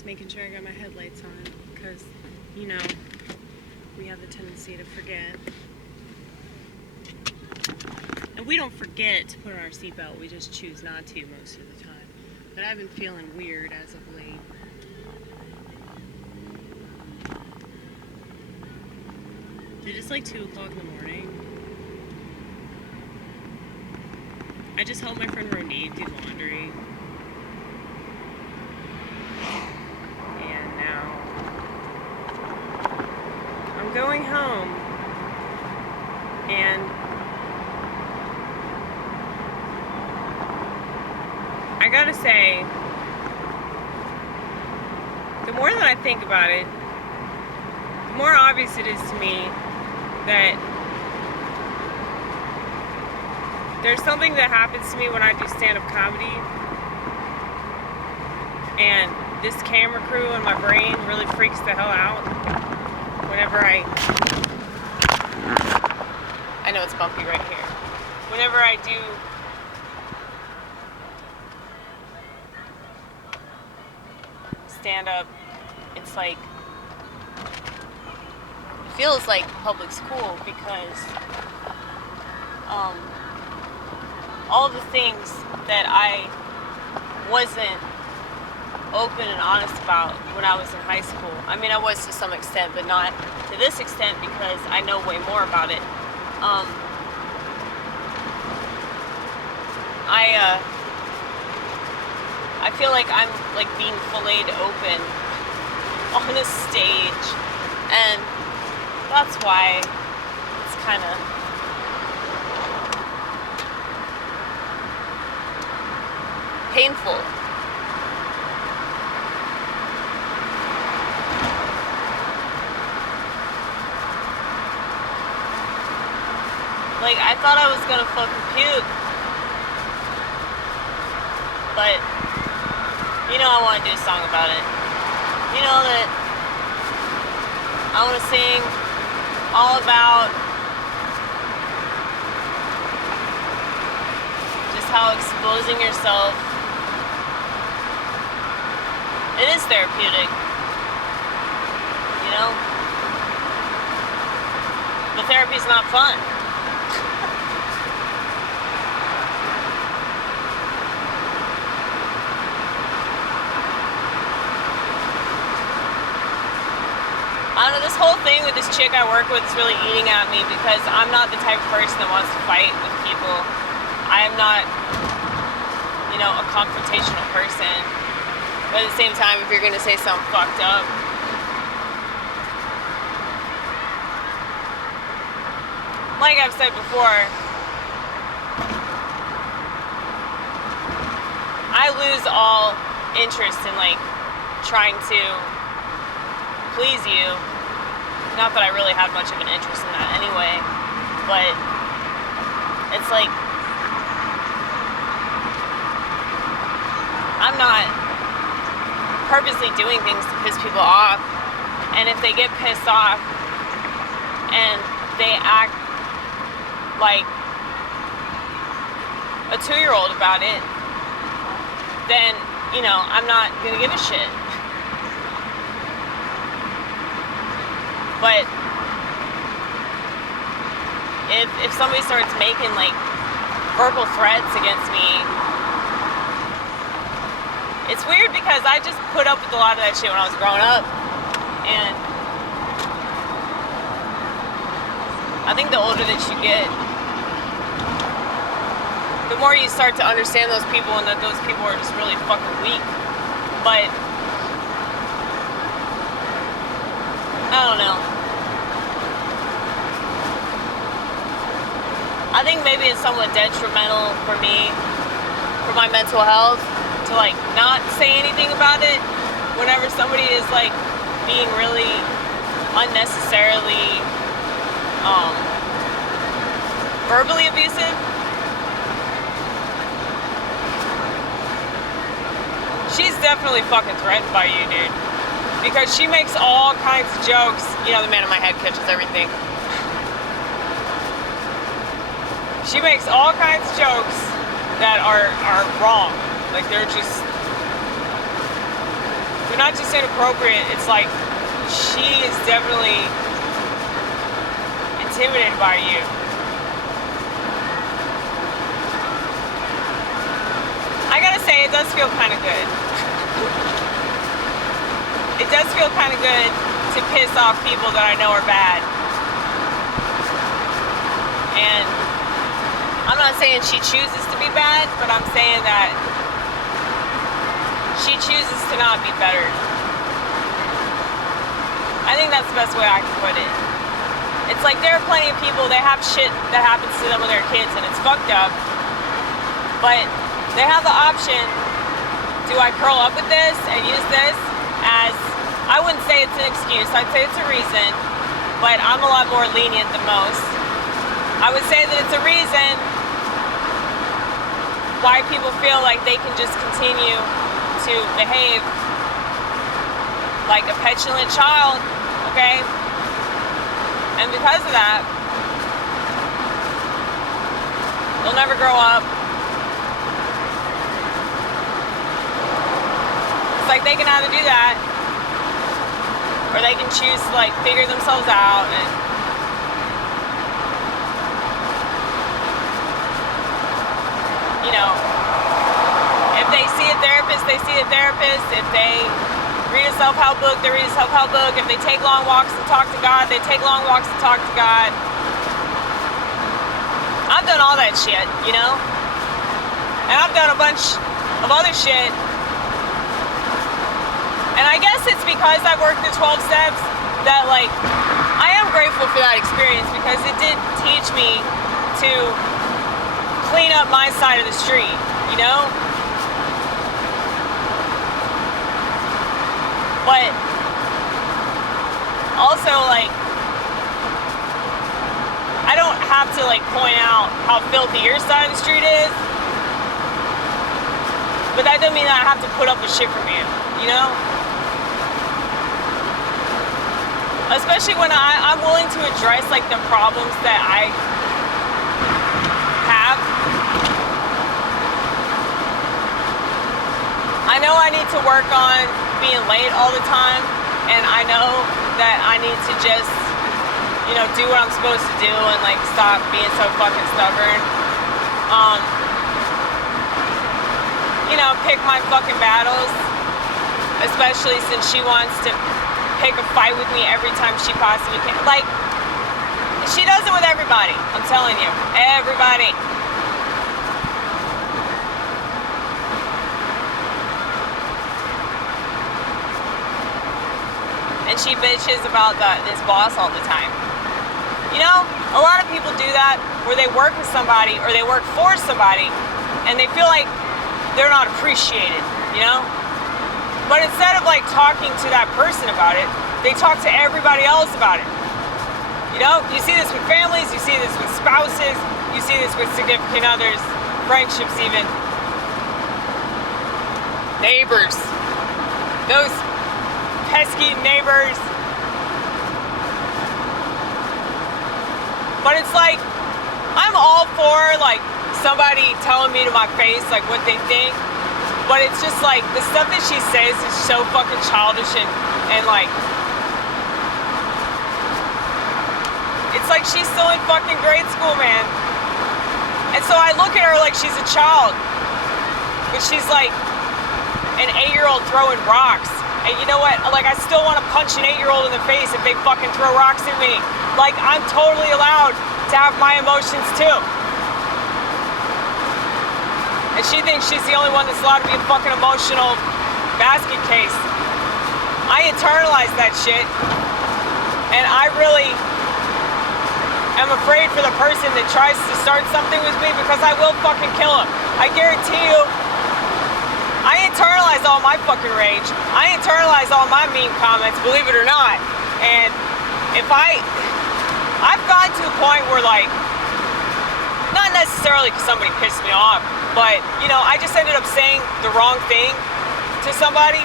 just making sure I got my headlights on, because, you know, we have the tendency to forget. And we don't forget to put on our seatbelt, we just choose not to most of the time. But I've been feeling weird as of late. It's like 2 o'clock in the morning. I just helped my friend Ronit do laundry. And now I'm going home. And I gotta say, the more that I think about it, the more obvious it is to me that there's something that happens to me when I do stand-up comedy, and this camera crew in my brain really freaks the hell out whenever I know it's bumpy right here. Whenever I do stand-up, it's like, it feels like public school, because all the things that I wasn't open and honest about when I was in high school. I mean, I was to some extent, but not to this extent, because I know way more about it. I feel like I'm like being filleted open on a stage, and that's why it's kind of painful. Like, I thought I was gonna fucking puke, but you know, I want to do a song about it. You know that I want to sing all about just how exposing yourself, it is therapeutic, you know? But therapy's not fun. I don't know, this whole thing with this chick I work with is really eating at me, because I'm not the type of person that wants to fight with people. I am not, you know, a confrontational person. But at the same time, if you're gonna say something fucked up, like I've said before, I lose all interest in like trying to please you. Not that I really have much of an interest in that anyway, but it's like, I'm not purposely doing things to piss people off, and if they get pissed off and they act like a 2-year-old about it, then, you know, I'm not gonna give a shit. But if somebody starts making like verbal threats against me, it's weird, because I just put up with a lot of that shit when I was growing up, and I think the older that you get, the more you start to understand those people, and that those people are just really fucking weak. But I don't know. I think maybe it's somewhat detrimental for me, for my mental health, to like not say anything about it whenever somebody is like being really unnecessarily verbally abusive. She's definitely fucking threatened by you, dude. Because she makes all kinds of jokes. You know, the man in my head catches everything. She makes all kinds of jokes that are wrong. Like, they're just, they're not just inappropriate, it's like she is definitely intimidated by you. I gotta say, it does feel kind of good. It does feel kind of good to piss off people that I know are bad. And I'm not saying she chooses to be bad, but I'm saying that she chooses to not be better. I think that's the best way I can put it. It's like there are plenty of people, they have shit that happens to them when they're kids and it's fucked up, but they have the option, do I curl up with this and use this as, I wouldn't say it's an excuse, I'd say it's a reason, but I'm a lot more lenient than most. I would say that it's a reason why people feel like they can just continue to behave like a petulant child, okay? And because of that, they'll never grow up. It's like they can either do that, or they can choose to like figure themselves out and you know, if they see a therapist, they see a therapist. If they read a self-help book, they read a self-help book. If they take long walks and talk to God, they take long walks and talk to God. I've done all that shit, you know? And I've done a bunch of other shit. And I guess it's because I worked the 12 steps that, like, I am grateful for that experience because it did teach me to clean up my side of the street, you know? But also, like, I don't have to like point out how filthy your side of the street is, but that doesn't mean that I have to put up with shit from you, you know? Especially when I'm willing to address like the problems that I have. I know I need to work on being late all the time, and I know that I need to just, you know, do what I'm supposed to do and like stop being so fucking stubborn. You know, pick my fucking battles, especially since she wants to pick a fight with me every time she possibly can. Like, she does it with everybody, I'm telling you, everybody. And she bitches about this boss all the time. You know, a lot of people do that where they work with somebody or they work for somebody and they feel like they're not appreciated, you know? But instead of like talking to that person about it, they talk to everybody else about it. You know, you see this with families, you see this with spouses, you see this with significant others, friendships even. Neighbors. Those pesky neighbors. But it's like, I'm all for like somebody telling me to my face like what they think, but it's just like the stuff that she says is so fucking childish and like, it's like she's still in fucking grade school, man. And so I look at her like she's a child, but she's like an 8-year-old throwing rocks. And you know what? Like, I still want to punch an 8-year-old in the face if they fucking throw rocks at me. Like, I'm totally allowed to have my emotions too. And she thinks she's the only one that's allowed to be a fucking emotional basket case. I internalize that shit. And I really am afraid for the person that tries to start something with me because I will fucking kill him. I guarantee you. I internalize all my fucking rage. I internalize all my mean comments, believe it or not. And if I've gotten to the point where like, not necessarily because somebody pissed me off, but you know, I just ended up saying the wrong thing to somebody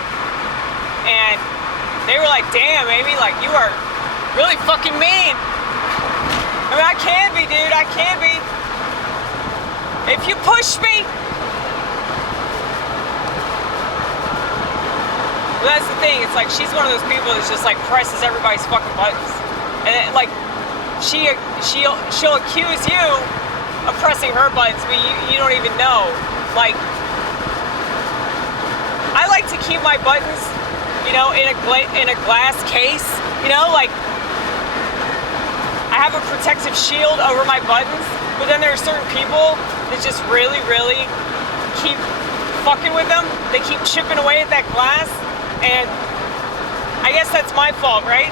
and they were like, damn, Amy, like you are really fucking mean. I mean, I can be, dude, I can be. If you push me, But that's the thing, it's like she's one of those people that's just like presses everybody's fucking buttons. And it, like, she'll accuse you of pressing her buttons, but you don't even know. Like, I like to keep my buttons, you know, in a glass case, you know, like, I have a protective shield over my buttons, but then there are certain people that just really, really keep fucking with them. They keep chipping away at that glass, and I guess that's my fault, right?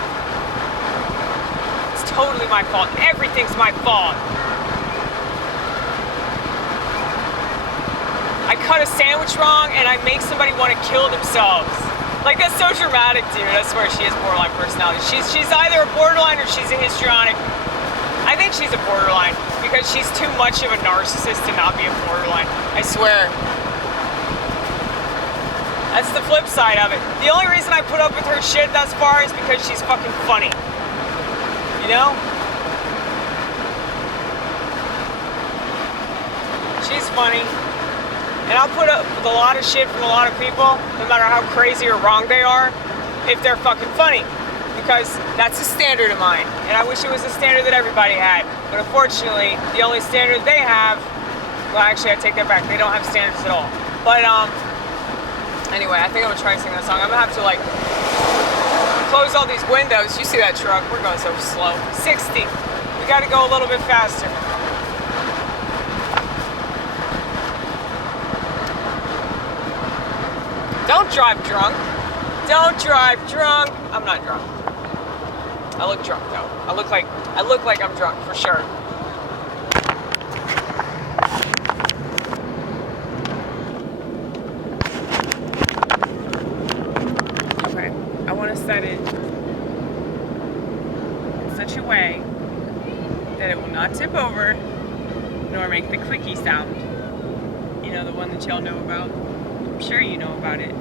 It's totally my fault. Everything's my fault. I cut a sandwich wrong and I make somebody want to kill themselves. Like, that's so dramatic, dude. I swear she has borderline personality. She's either a borderline or she's a histrionic. I think she's a borderline because she's too much of a narcissist to not be a borderline. I swear. That's the flip side of it. The only reason I put up with her shit thus far is because she's fucking funny. You know? She's funny. And I'll put up with a lot of shit from a lot of people, no matter how crazy or wrong they are, if they're fucking funny. Because that's a standard of mine. And I wish it was a standard that everybody had. But unfortunately, the only standard they have, well, actually, I take that back. They don't have standards at all. But, anyway, I think I'm gonna try to sing that song. I'm gonna have to, like, close all these windows. You see that truck? We're going so slow. 60. We gotta go a little bit faster. Don't drive drunk. Don't drive drunk. I'm not drunk. I look drunk though. I look like I'm drunk for sure. Okay. I want to set it in such a way that it will not tip over nor make the clicky sound. You know, the one that y'all know about. I'm sure you know about it.